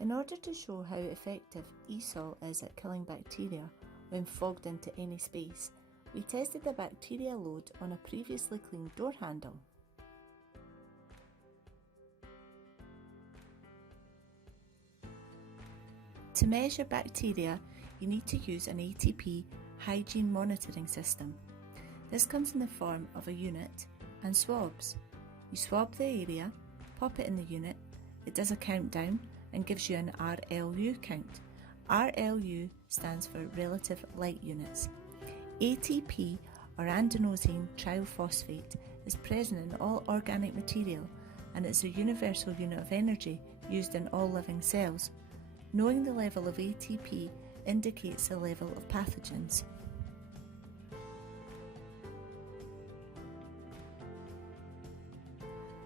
In order to show how effective ESOL is at killing bacteria when fogged into any space, we tested the bacteria load on a previously cleaned door handle. To measure bacteria, you need to use an ATP hygiene monitoring system. This comes in the form of a unit and swabs. You swab the area, pop it in the unit, it does a countdown and gives you an RLU count. RLU stands for relative light units. ATP or adenosine triphosphate is present in all organic material and it's a universal unit of energy used in all living cells. Knowing the level of ATP indicates the level of pathogens.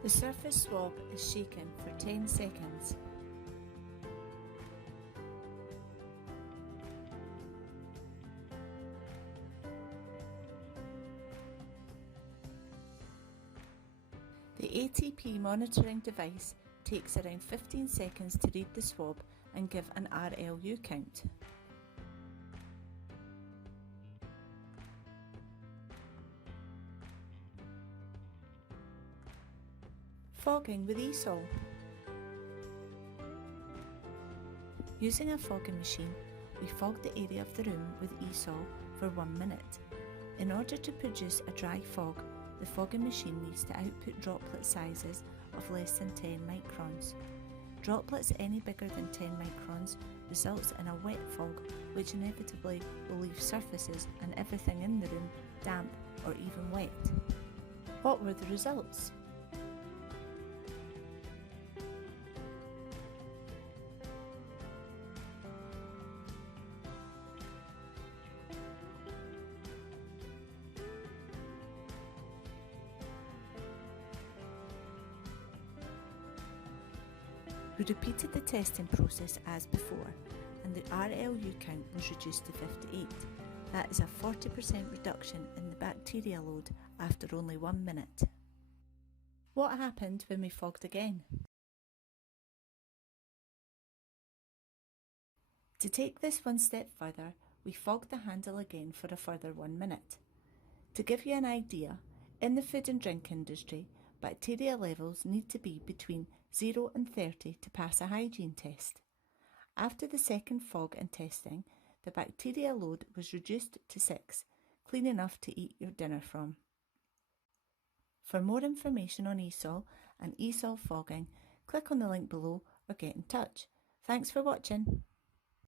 The surface swab is shaken for 10 seconds. The ATP monitoring device takes around 15 seconds to read the swab and give an RLU count. Fogging with ESOL. Using a fogging machine, we fog the area of the room with ESOL for 1 minute. In order to produce a dry fog, the fogging machine needs to output droplet sizes of less than 10 microns. Droplets any bigger than 10 microns results in a wet fog, which inevitably will leave surfaces and everything in the room damp or even wet. What were the results? We repeated the testing process as before, and the RLU count was reduced to 58. That is a 40% reduction in the bacteria load after only 1 minute. What happened when we fogged again? To take this one step further, we fogged the handle again for a further 1 minute. To give you an idea, in the food and drink industry, bacteria levels need to be between 0 and 30 to pass a hygiene test. After the second fog and testing, the bacteria load was reduced to 6, clean enough to eat your dinner from. For more information on ESOL and ESOL fogging, click on the link below or get in touch. Thanks for watching.